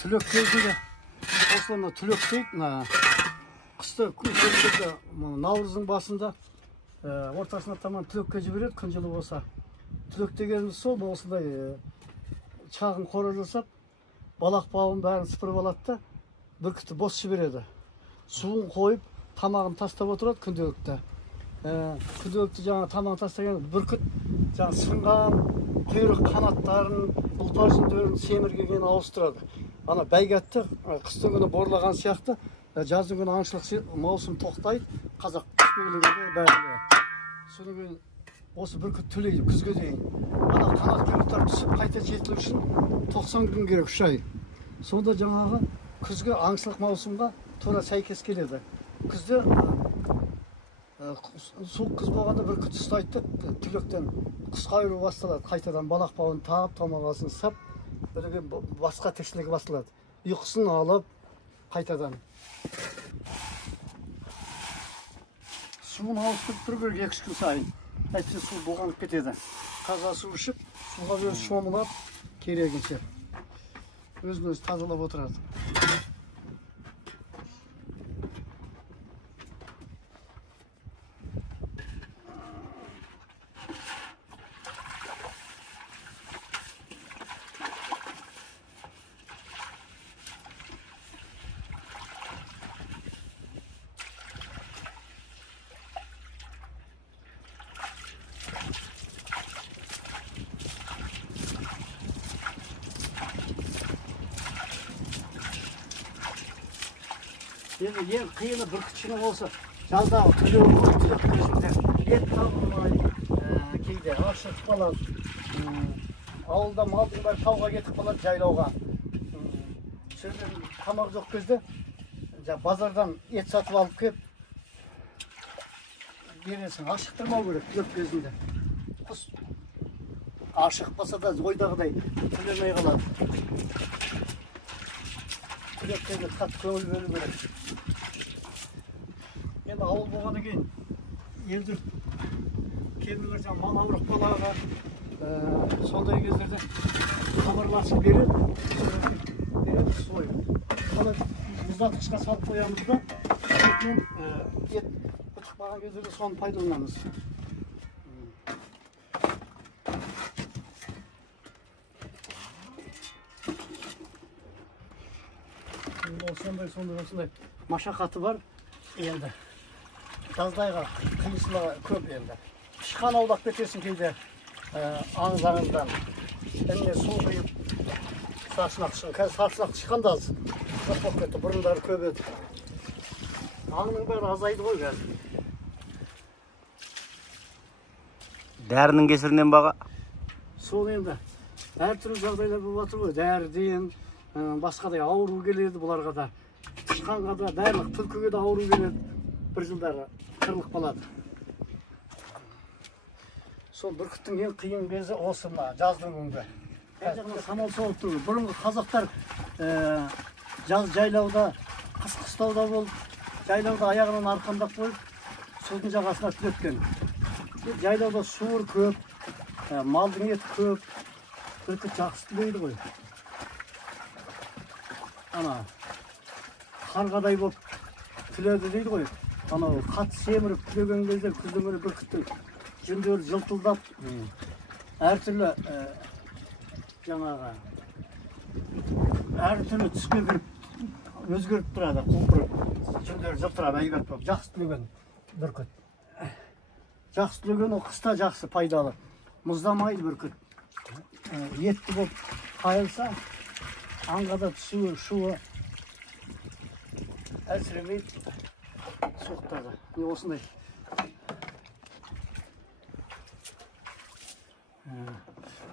түлек кезінде осыларына түлек дейді. Қысты көктемде наурыздың басында ортасына таман түлекке жібереді, күн жылы болса. Түлек дегеніміз сол, осындай шағын қора жасап, балақ бауын бәрін сыпырып алады да, бүркітті бос жібереді. Суын қойып, тамағын тастап отырады күнделікті. Күнделікті жаңа тамағын тастаған бүркіт жаңа сынған құйрық қанаттарын, ұлпар жүндерін семіргенін ауыстырады. Ана бәйгетті қыстың күні борлаған сияқты, жаздың күні аңшылық маусым тоқтайды, қазақ құспегілігінде бәрінде. Содан кейін осы бүркіт төлейді күзге дейін. Ана қанат құйрықтар түсіп қайта жетілу үшін 90 күн керек, 3 ай. Сонда жаңағы күзгі аңшылық маусымға тура сәйкес келеді. Күзде суық күз болғанда бүркіт ұстайды, түлектен құсқа үйіру басталады. Қайтадан балақ бауын тағып, томағасын сап, басқа тіршілігі басталады. Ұйқысын алып, қайтадан. Суын ауыстырып тұру керек 2-3 күн сайын. Әйтсе су болғанып кетеді. Қаза су ішіп, суға өзі шомылап, керегінше. Өзін-өзі тазалап отырады. Енді ең қиыны бүркітшінің болса, жаздағы түлек кезінде ет табылмай, кейде ашық қалады. Ауылда малдың бәрі тауға кетіп қалады, жайлауға. Сөзден тамақ жоқ кезде базардан ет сатып алып кеп бересің. Ашықтырмау керек түлек кезінде. Құс ашық болса да ойдағыдай түлемей қалады. Түлектерге қатты көңіл бөлу керек. Енді ауыл болғаннан кейін елдер кейбіреулер жаңа мал ауырып балаға сондай кездерде хабарласып береді, сойып. Оны мұздатқышқа салып қоямыз да, ет бітіп қалған кездерде соны пайдаланамыз. Сондай машақаты бар енді. Жаздайға қиыншылығы көп енді. Тышқан аулап кетесің кейде аңыздарыңыздан. Әне су құйып саршынақ тышқан. Қазір саршынақ тышқан да аз. Жоқ болып кетті, бұрындары көп еді. Аңның бәрі азайды ғой қазір. Дәрінің кесірінен баға? Сол енді. Әртүрлі жағдайлар болып жатыр ғой. Дәріден, басқадай ауру келеді бұларға да. Тышқанға да, барлық түлкіге де ауру келеді. Бір жылдары қырылып қалады. Сол бүркіттің ең қиын кезі осы мына жаздың күнгі. Самал соғып тұр. Бұрынғы қазақтар жаз жайлауда, қыс қыстауда болып, жайлауда аяғынан арқандап қойып, судың жағасына түлеткен. Жайлауда суыр көп, малдың еті көп, бүркіт жақсы түлейді ғой. Ана қарғадай болып түледі дейді ғой. Анау қатты семіріп түлеген кезде күздің күні бүркіттің жүндері жылтылдап, әртүрлі жаңағы әртүрлі түске кіріп өзгеріп тұрады, құлпырып, жүндері жылтырап әйбат болып, жақсы түлеген бүркіт. Жақсы түлеген ол қыста жақсы пайдалы. Мұздамайды бүркіт. Етті болып қайылса, аңға да түсуі, шуы әлсіремейді, суықтады. Осындай.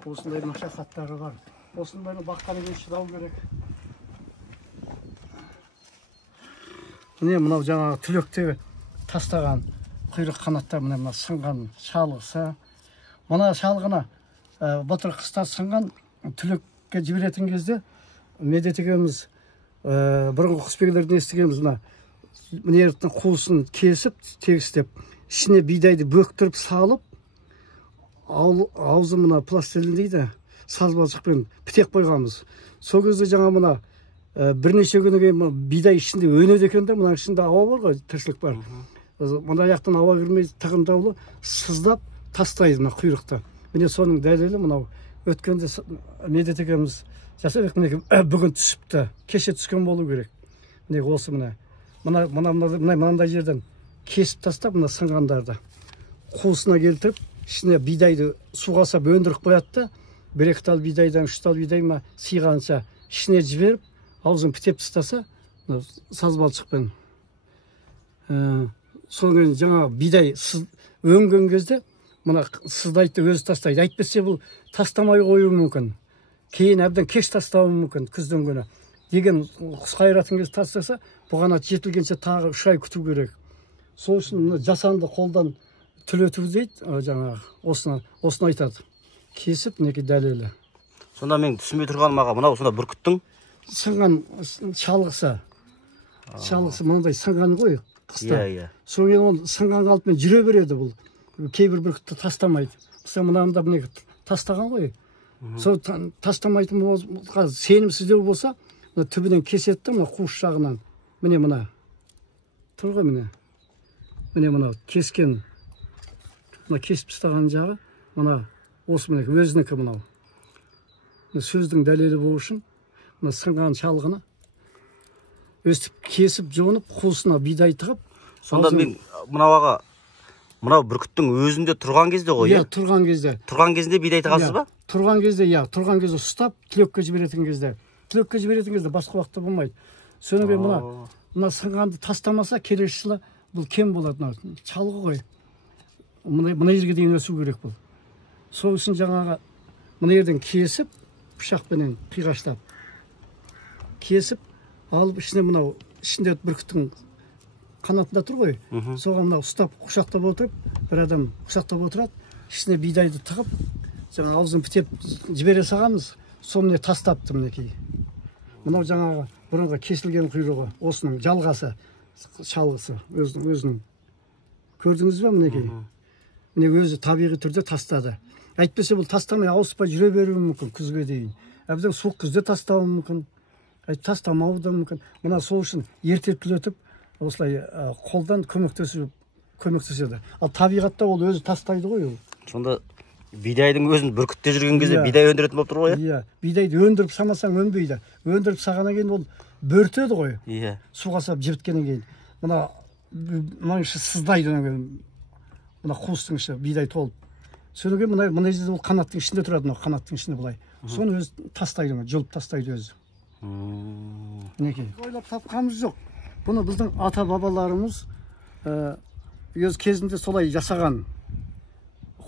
Осындай машақаттары бар. Осындайны бақтарымен шыдау керек. Міне мынау жаңағы түлектегі тастаған құйрық қанаттар, мына сынған шалғысы. Мына шалғына былтыр қыста сынған түлекке жіберетін кезде медет екеуміз бұрынғы құсбегілерден естігенбіз, мына ертің қуысын кесіп, тегістеп, ішіне бидайды бөктіріп салып, аузы мына пластилин дейді, саз балшықпен пітек қойғанбыз. Сол кезде жаңа мына бірнеше күннен кейін бидай ішінде өнеді екен да, мына ішінде ауа бар ғой, тіршілік бар. Мына жақтан ауа кірмей тығындаулы сыздап тастайды мына құйрықты. Міне соның дәлелі мынау. Өткенде Медет екеуміз жасап мінекей бүгін түсіпті. Кеше түскен болу керек. Міне осы мынандай жерден кесіп тастап, мына сынғандарды қуысына келтіріп, ішіне бидайды суға сап өндіріп қояды. Бір-екі тал бидайдан, 3 тал бидай ма сыйғанша ішіне жіберіп, аузын бітеп тастаса, сазбалшықпен. Содан жаңа бидай өнген кезде мына сыздайды өзі тастайды. Әйтпесе бұл тастамай қою мүмкін. Кейін әбден кеш тастауы мүмкін күзден күні. Деген құс қайратын кезде тастаса, бұғанат жетілгенше тағы 3 ай күту керек. Сол үшін жасанды қолдан түлету дейді, жаңағы осыны айтады. Кесіп, неке дәлелі. Сонда мен түсінбей тұрғаным аға, мынау сонда бүркіттің сынған шалғысы. Шалғысы мынандай сынған ғой қыста. Соңын ол сынған қалпымен жүре береді бұл. Кейбір бүркітті тастамайды. Мысалы мынамда міне тастаған ғой. Сол тастамайтын сенімсіздеу болса, түбінен кеседі, мына қуыс жағынан. Міне мына. Тұр ғой міне. Міне мына кескен. Мына кесіп тастаған жағы, мына осы міне өзінікі мынау. Сөздің дәлелі болу үшін, мына сынған шалғыны өстіп кесіп жонып, қуысына бидай тығып. Сонда мен мынауға, мынау бүркіттің өзінде тұрған кезде ғой? Иә, тұрған кезде. Тұрған кезінде бидай тығасыз ба? Тұрған кезде, иә, тұрған кезде ұстап, түлекке жіберетін кезде. Түлекке жіберетін кезде басқа уақытта болмайды. Соны мен мына сынғанды тастамаса, келесі жылы бұл кем болады. Шалғы ғой. Мына жерге дейін өсу керек бұл. Сол үшін жаңағы мына жерден кесіп, пышақпенен қиғаштап кесіп алып, ішіне мынау ішінде бүркіттің қанатында тұр ғой. Соған мынау ұстап құшақтап отырып, бір адам құшақтап отырады, ішіне бидайды тығып, жаңа аузын бітеп жібере салғанбыз. Соны тастапты мінекей. Мынау жаңағы бұрынғы кесілген құйрығы, осының жалғасы, шалғысы өзінің. Көрдіңіз бе мінекей? Міне өзі табиғи түрде тастады. Әйтпесе бұл тастамай ауыспай жүре беруі мүмкін күзге дейін. Әбден суық күзде тастауы мүмкін. Тастамауы да мүмкін. Мына сол үшін ерте түлетіп, осылай қолдан көмектеседі. Ал табиғатта ол өзі тастайды ғой ол. Сонда бидайдың өзін бүркітте жүрген кезде бидай өндіретін болып тұр ғой? Иә, бидайды өндіріп самасаң өнбейді. Өндіріп сағаннан кейін ол бөртеді ғой. Иә. Суға сап жібіткеннен кейін. Мына іші сыздайды. Мына қуыстың іші бидай толып. Содан кейін мына жерде ол қанаттың ішінде тұрады, қанаттың ішінде былай. Соны өзі тастайды, жұлып тастайды өзі. Мінекей. Ойлап тапқанымыз жоқ. Бұны біздің ата-бабаларымыз өз кезінде солай жасаған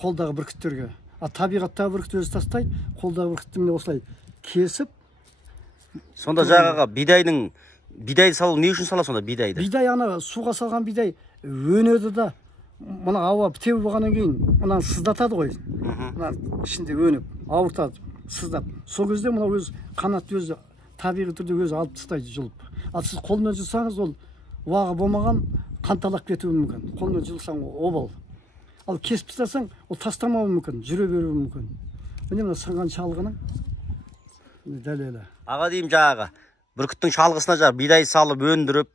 қолдағы бүркіттерге. Табиғаттағы бүркітті өзі тастайды, қолдағы бүркітті міне осылай кесіп. Сонда жағаға бидайды салу не үшін сала сонда бидайды? Бидай суға салған бидай өнеді да, мына ауа бітеу болғаннан кейін мынаны сыздатады ғой. Мына ішінде өніп, ауыртады, сыздап. Сол кезде мына өз қанатты өзі табиғи түрде өзі алып тастайды, жұлып. Ал сіз қолмен жұлсаңыз, ол уағы болмаған қанталап кетуі мүмкін. Қолмен жұлсаң обал. Ал кесіп тастасаң, ол тастамауы мүмкін, жүре беруі мүмкін. Міне мына сынған шалғының дәлелі. Аға деймін жағаға, бүркіттің шалғысына жағы бидай салып өндіріп,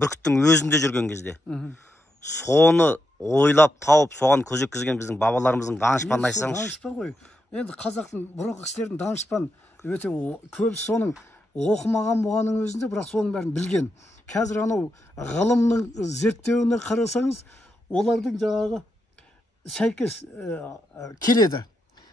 бүркіттің өзінде жүрген кезде. Соны ойлап тауып, соған көз жеткізген біздің бабаларымыздың данышпанын айтсаңыз. Данышпан ғой. Енді қазақтың бұрынғы кісілердің данышпан өте көп, соның оқымаған болғанның өзінде, бірақ соның бәрін білген. Қазір анау ғылымның зерттеуіне қарасаңыз, олардың жаңағы сәйкес келеді.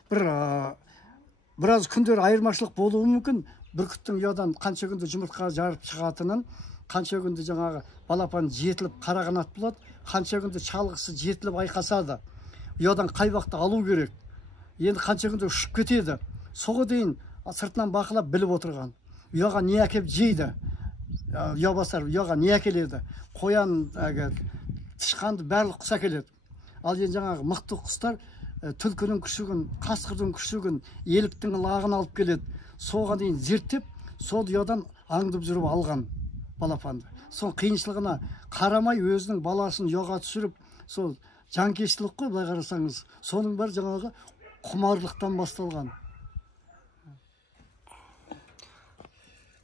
Біраз күндер айырмашылық болуы мүмкін. Бүркіттің ұядан қанша күнде жұмыртқа жарып шығатынын, қанша күнде жаңағы балапан жетіліп қара қанат болады, қанша күнде шалғысы жетіліп айқасады. Ұядан қай уақытта алу керек. Енді қанша күнде ұшып кетеді. Соға дейін сыртынан бақылап біліп отырған. Ұяға не әкеп жейді. Ұя басар, ұяға не әкеледі. Қоян, тышқанды барлық құс әкеледі. Ал енді жаңағы мықты құстар түлкінің күшігін, қасқырдың күшігін, еліктің лағын алып келеді. Соға дейін зерттеп, сол ұядан аңдып жүріп алған балапанды. Сол қиыншылығына қарамай өзінің баласын ұяға түсіріп, сол жанкештілік қой, былай қарасаңыз. Соның бар жаңағы құмарлықтан басталған.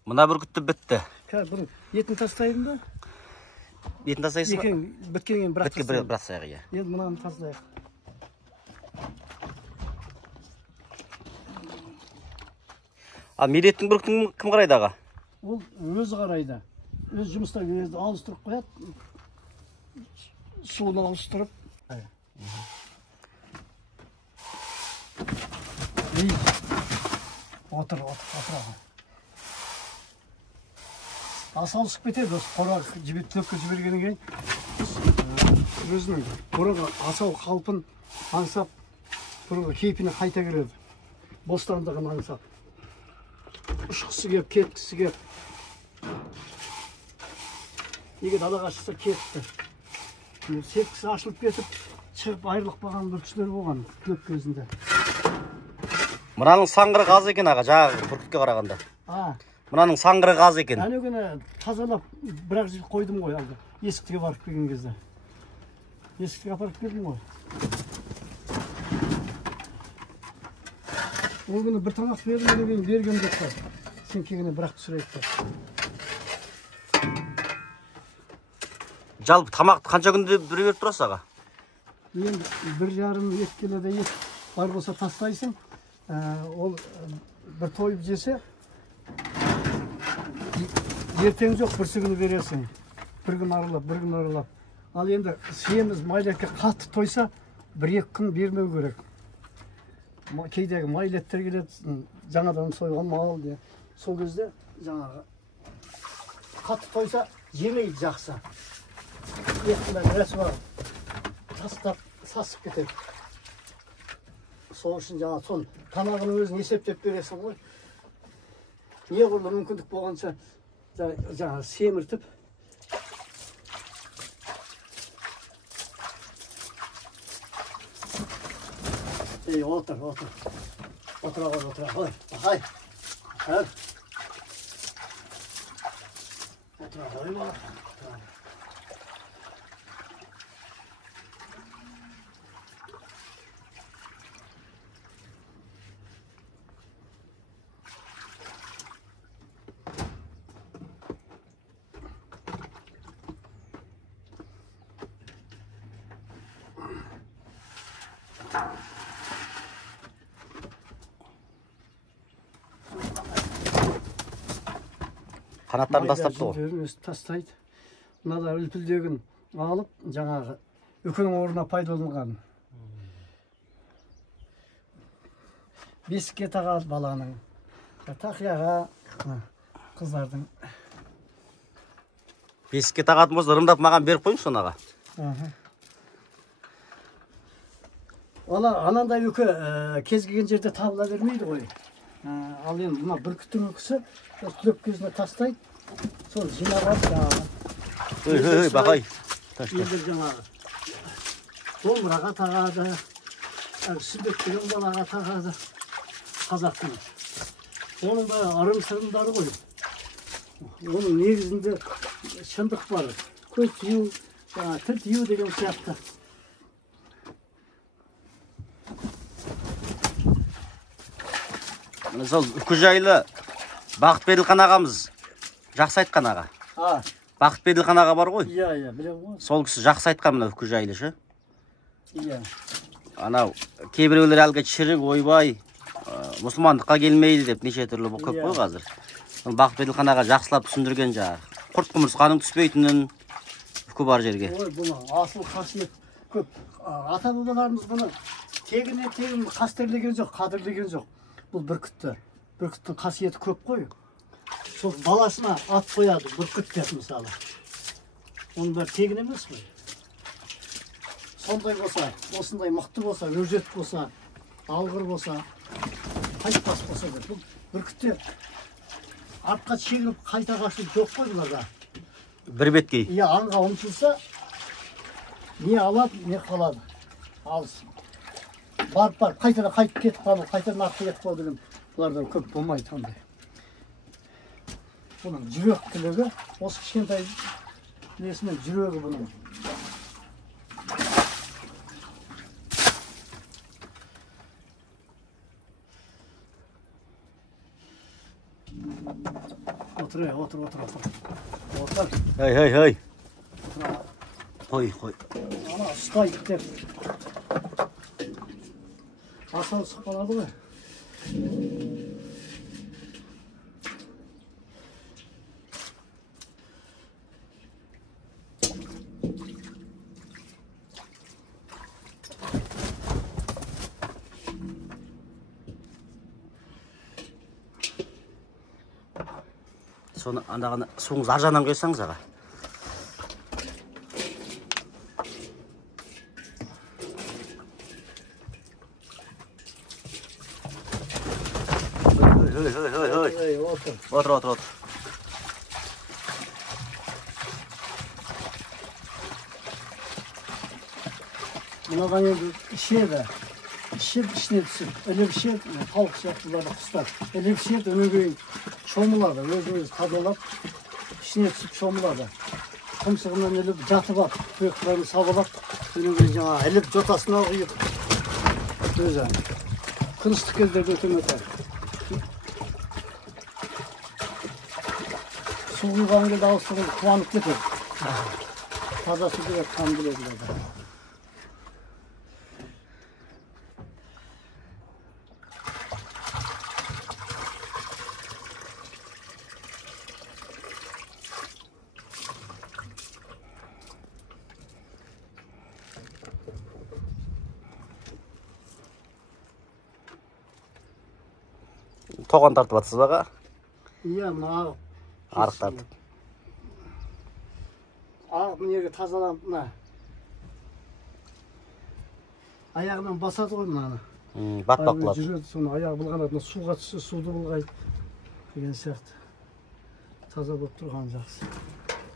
Мына бүркітті бітті. Қазір етін тастайын да? Етін тастайсың ба? Біткеннен бірақ тастайын. Бірақ тастайық, иә. Енді мынаны тастайық. Ал мереттің бүркітін кім қарайды аға? Ол өзі қарайды. Өз жұмыста кезді ауыстырып қояды. Суын ауыстырып. Отыр. Асау ұсып кетеді, осы қораға түлікке жібергеннен кейін өзінің қораға асау қалпын аңсап, қораға кейпіне қайта келеді. Бостандығын аңсап. Ұшқысы кеп, кеткісі кеп. Егер далаға шықса кетті. Сеткісі ашылып кетіп, шығып айырылып қалған бүркітшілер болған түлік кезінде. Мынаның саңғыры қаз екен аға, жаңағы бүркітке қарағанда. Мынаның саңғыры қаз екен. Әне күні тазалап бірақ жыл қойдым ғой алды. Есіктіге барып келген кезде. Есіктіге апарып келдім ғой. Ол күні бір тамақ берген деп қой. Сен келгенде бірақ түсірейік деп. Жалпы тамақты қанша күнде бір беріп тұрасыз аға? Енді 1,5 келеді ет бар болса тастайсың. Ол бір тойып жесе, ертең жоқ, бірсі күні бересің. Бір күн аралап. Ал енді сиеміз майлетке қатты тойса, 1-2 күн бермеу керек. Кейдегі майлеттер келеді, жаңадан сойған мал де. Сол кезде жаңағы қатты тойса, жемейді жақсы. Еттімен рәсі бар, тастап, сасып кетеді. Сол үшін жаңа сол тамағының өзін есептеп бересің ғой. Не құрды мүмкіндік болғанша жаңа семіртіп. Отыр. Отыр. Ай. Отыр. Қанаттарын тастапты ғой. Өзі тастайды. Мынада үлпілдегін алып, жаңағы үкінің орнына пайдаланған. Бесікке тағады баланың. Тақияға қыздардың. Бесікке тағатын болса, ырымдап маған беріп қойыңыз сонаға. Анандай үкі кез келген жерде табыла бермейді ғой. Ал енді мына бүркіттің үкісі түлек кезіне тастайды. Сол жинап алып жаңағы. Бағай. Енді жаңағы домбыраға тағады, сүндет деген балаға тағады қазақтың. Оның да ырым-сырымдары ғой. Оның негізінде шындық бар. Көз тию, тіл тию деген сияқты. Сол үкі жайлы Бақытберділхан ағамыз жақсы айтқан аға. Бақытберділхан аға бар ғой? Иә, білем ғой. Сол кісі жақсы айтқан мына үкі жайлы шы. Иә. Анау кейбіреулер әлгі шірік, ойбай, мұсылмандыққа келмейді деп неше түрлі көп қой қазір. Бақытберділхан аға жақсылап түсіндірген жаңағы. Құрт құмырсқаның түспейтінін үкі бар жерге. Ой, бұны асыл қасиет көп. Ата-бабаларымыз бұны тегін қастерлеген жоқ, қадірлеген жоқ. Бұл бүркітті. Бүркіттің қасиеті көп қой. Сол баласына ат қояды, бүркіт деп мысалы. Оның бәрі тегін емес қой. Сондай болса, осындай мықты болса, өжет болса, алғыр болса, қайтпас болса деп. Бұл бүркітте артқа шегіліп қайта қашып жоқ қой бұларда. Бір беткей. Иә, аңға ұмтылса, не алады, не қалады. Алсын. Барып, қайтадан қайтып кетіп қалу, қайтадан артқа кетіп қалу деген бұлардан көп болмайды ондай. Бұның жүрек тілігі, осы кішкентай несімен жүрегі бұның. Otur. Otur. Hey. Koy. Ana usta gitti. Asal sıkmaladı mı? Соны андағаны суыңыз аржаннан құйсаңыз аға. Отыр. Mınadan енді ішіп ішіне түсіп, іліп ішіп, тауық сияқтыларды құстар. іліп ішіп, өнен кейін шомылады, өзіңіз тазалап, ішіне түсіп шомылады. Құмсығынан іліп жатып ап, тұйықтарын сабалап, өнен кейін жаңа іліп жотасына құйып, өзі күністік кездерде өтеметер. Су құйған кезде ауыстырып қуанып кетеді. Таза су керек қан біледі. Тоған тартып атсыз баға? Иә, мына Арық тартып. Ағып неге тазаланып, мына аяғынан басады ғой мынаны. Батпақ болады. Жүреді, соны аяғы былғанады, суға түссе суды былғайды деген сияқты. Таза болып тұрған жақсы.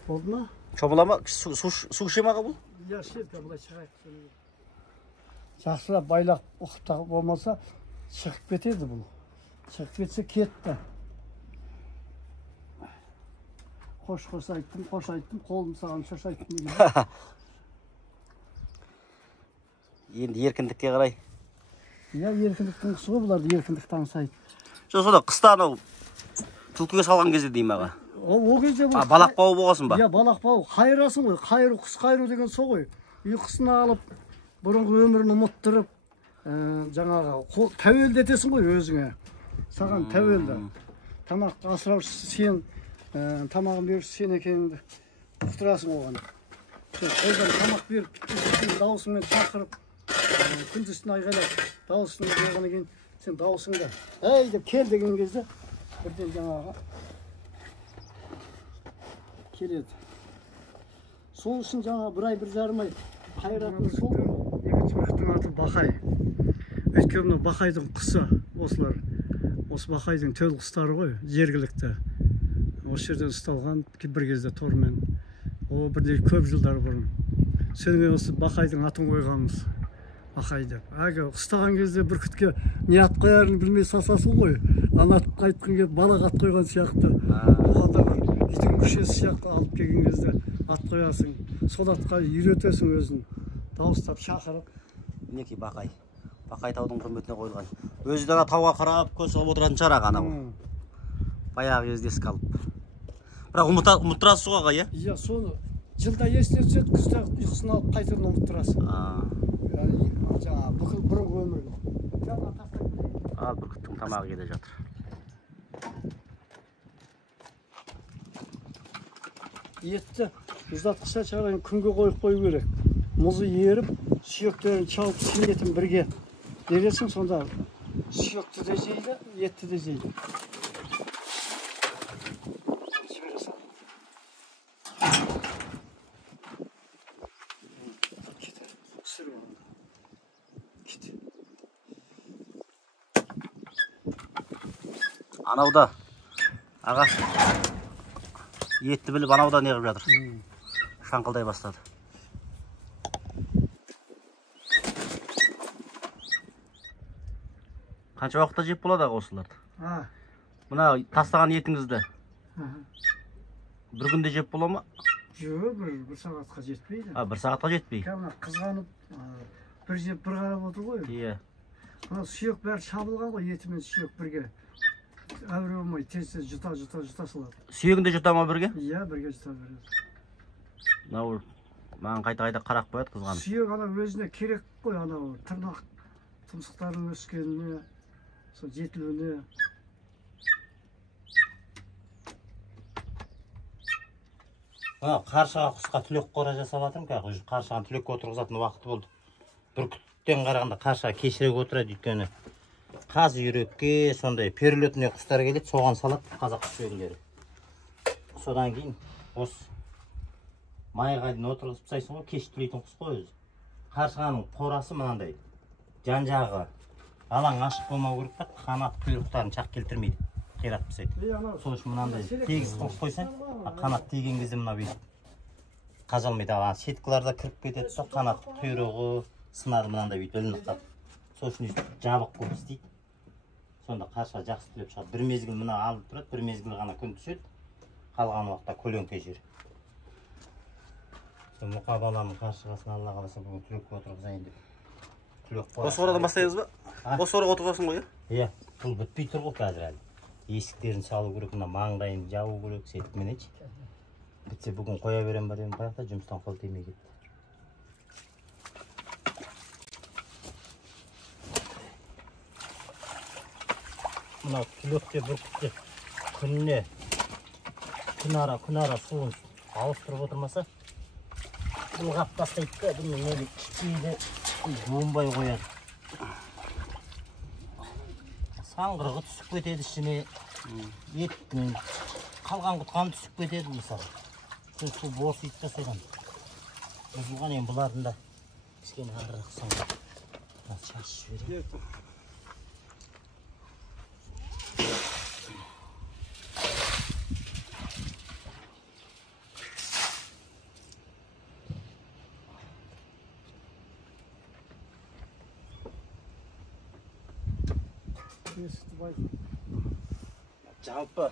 Болды ма? Шомыла ма? Су іше маға бұл? Иә, ішеді, былай шығайық. Жақсылап байлақ ұқып тағып болмаса, шығып кетеді бұл. Шығып кетсе кетті. Қош айттым, қолым саған шош айттым. Енді еркіндікке қарай. Иә, еркіндіктің құсы ғой, бұларды еркіндікті аңсайды. Сода қыста анау түлкіге салған кезде дейм аға. Ол кезде бұл балақ бауы болғасын ба? Иә, балақ бауы қайырасың ғой. Құс қайыру деген сол ғой. Ұйқысын алып, бұрынғы өмірін ұмыттырып, жаңағы тәуелді етесің ғой өзіңе. Саған тәуелді. Тамақ асыраушысы сен, тамағын беруші сен екеніңді ұқтырасың оған. Қолдан тамақ беріп, дауысыңмен шақырып, күндізін айғайлап, дауысын болғаннан кейін сен дауысыңда әй деп кел деген кезде бірден жаңағы келеді. Сол үшін жаңа бір ай, бір жарым ай қайратын сол. Екінші уақыттың аты Бақай. Өйткені Бақайдың құсы осылар. Осы Бақайдың төл құстары ғой, жергілікті. Осы жерден ұсталған бір кезде тормен. О, бірде көп жылдар бұрын. Сенің осы Бақайдың атын қойғанымыз. Бақай деп. Әгі ұстаған кезде бүркітке не ат қоярын білмей сасасың ғой. Ана айтқан келіп балақ ат қойған сияқты. Оғанда бір итің мүшесі сияқты алып келген кезде ат қоясың. Сол атқа үйретесің өзін. Дауыстап шақырып. Мінекей Бақай. Бақай таудың құрметіне қойылған. Өзі дана тауға қарап көз салып отыратын шығар аға анау. Баяғы кезде еске алып. Бірақ ұмыттырасыз ғой аға, иә? Иә, соны жылда есіне түседі, күзде ұйқысын алып қайтадан ұмыттырасың. Жаңа бүкіл бұрынғы өмірді. Ал бүркіттің тамағы келе жатыр. Етті ұзатқыша шығарайын күнге қойып қою керек. Мұзы еріп, сүйектерін чалып, сүйетін бірге бересің, сонда сүйекті де жейді, етті де жейді. Анауда, аға, етті біліп анауда не қылып жатыр. Шаңқылдай бастады. Қанша уақытта жеп болады аға осыларды? Мына тастаған етіңізді бір күнде жеп бола ма? Жоқ, бір сағатқа жетпейді. Бір сағатқа жетпей? Кәміна қызғанып, бір жеп бір қарап отыр ғой. Иә. Сүйек бәрі шабылған ғой, еті мен сүйек бірге. әуре болмай тез жұта салады. Сүйегінде жұта ма бірге? Иә, бірге жұта береді. Мынау маған қайта қарап қояды қызғаным. Сүйек ана өзіне керек қой, анау тырнақ тұмсықтардың өскеніне, сол жетілуіне. Қаршыға құсқа түлек қора жасап жатырмын, қаршыған түлекке отырғызатын уақыты болды. Бүркіттен қарағанда қаршыға кешірек отырады, өйткені қаз үйрекке, сондай перелетіне құстар келеді, соған салады қазақ құсбегілері. Содан кейін осы майға дейін отырғызып тастайсың ғой, кеш түлейтін құс қой өзі. Қаршығаның қорасы мынандай, жан-жағы алаң ашық болмау керек та, қанат құйрықтарын чақ келтірмейді. Қиратып тастайды. Сол үшін мынандай тегіс қылып қойсаң, қанат тиген кезде мына бүйтіп қажалмайды. Сеткаларда кіріп кетеді, сол қанат құйрығы сынады мынандай бүйтіп ілініп қалып. Сол үшін жабық көп істейді. Сонда қаршыға жақсы түлеп шығады. Бір мезгіл мына алып тұрады, бір мезгіл ғана күн түседі. Қалған уақытта көлеңке жер. Мұқа баламның қаршығасын Алла қаласа бүгін түлекке отырғызайын деп. Осы орадан бастаймыз ба? Осы ораға отырғызасың ғой, иә? Бұл бітпей тұр ғой қазір әлі. Есіктерін салу керек, мына маңдайын жабу керек, сеткіменечі. Бітсе бүгін қоя берем ба деймін, қаяқта жұмыстан қол тимей кетті. Мынау түлекте бүркітте күніне күн ара суын ауыстырып отырмаса, бұлғап тастайды да, бұның нені кішкейді буынбай қояды. Саңғырығы түсіп кетеді ішіне, еттің қалған құтқан түсіп кетеді мысалы. Су босайды да содан. Бұзылған ең бұлардың да кішкене арырақ саңғырық. Шашып жіберейін. Жалпы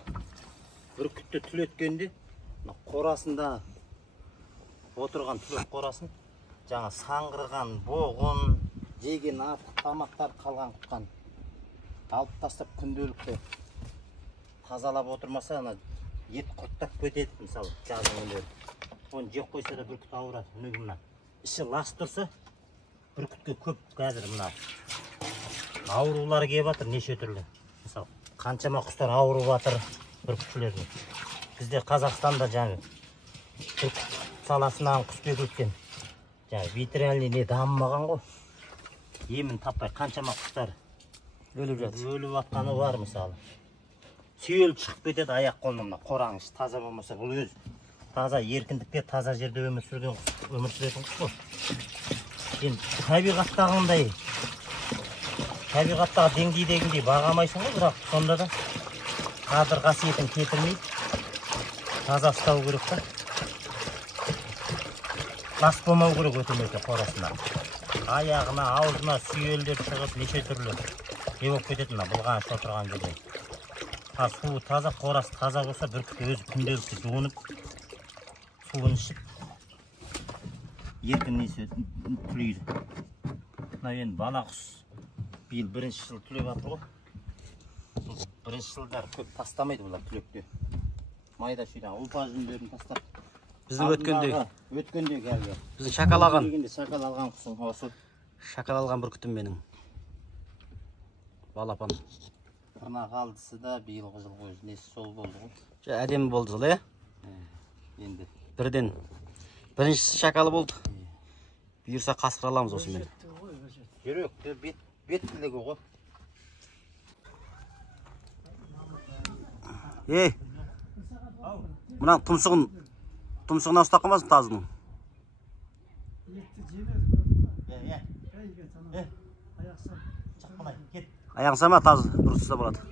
бүркітті түлеткенде қорасында отырған түлек қорасын жаңа саңғырған, боғын, жеген артық тамақтар қалған құтқан алып тастап күнделікті тазалап отырмаса, ет құрттап кетеді мысалы жаздың күндері. Оны жеп қойса да бүркіт ауырады. Үнігі мына іші лас тұрса, бүркітке көп қазір мына аурулар келіп жатыр неше түрлі. Мысалы, қаншама құстар ауырып жатыр бүркітшілерге. Бізде Қазақстанда жаңа бүркіт саласынан құсбегіліктен жаңа ветеринарный не дамымаған ғой. Емін таппай қаншама құстар өліп жатыр. Өліп жатқаны бар мысалы. Сүйеліп шығып кетеді аяқ қолына, мына қораң іші таза болмаса, бұл өз таза еркіндікте таза жерде өмір сүретін құс қой. Енді табиғаттағындай табиғаттағы деңгейдегіндей бағамайсың ғой, бірақ сонда да қадір қасиетін кетірмейді. Таза ұстау керек та. Лас болмау керек өте қорасына. Аяғына, аузына сүйелдеп шығып, неше түрлі не болып кетеді мына бұлған іші отырған жерде. Суы таза, қорасы таза болса, бүркіт өзі күнделікті жуынып, суын ішіп, еркін несі түлейді. Мына енді бала құс биыл бірінші жыл түлеп жатыр ғой. Бірінші жылдар көп тастамайды бұлар түлекте. Майда шүйден ұлпа жүндерін тастап. Біздің өткенде кәлгі. Біздің шакал алған. Шакал алған құсың осы. Шакал алған бүркітім менің. Балапан. Тырнақ алдысы да биылғы жылғы өз несі сол болды ғой. Әдемі болды жыл, е? Енді. Бірден. Біріншісі шакалы болды. Бұйырса қасқыр аламыз осымен. Жүректі беттілігі ғой. Ей, мұна тұмсығына ұстап қалмасын тазының. Аяқсама таз дұрыс ұстап алады.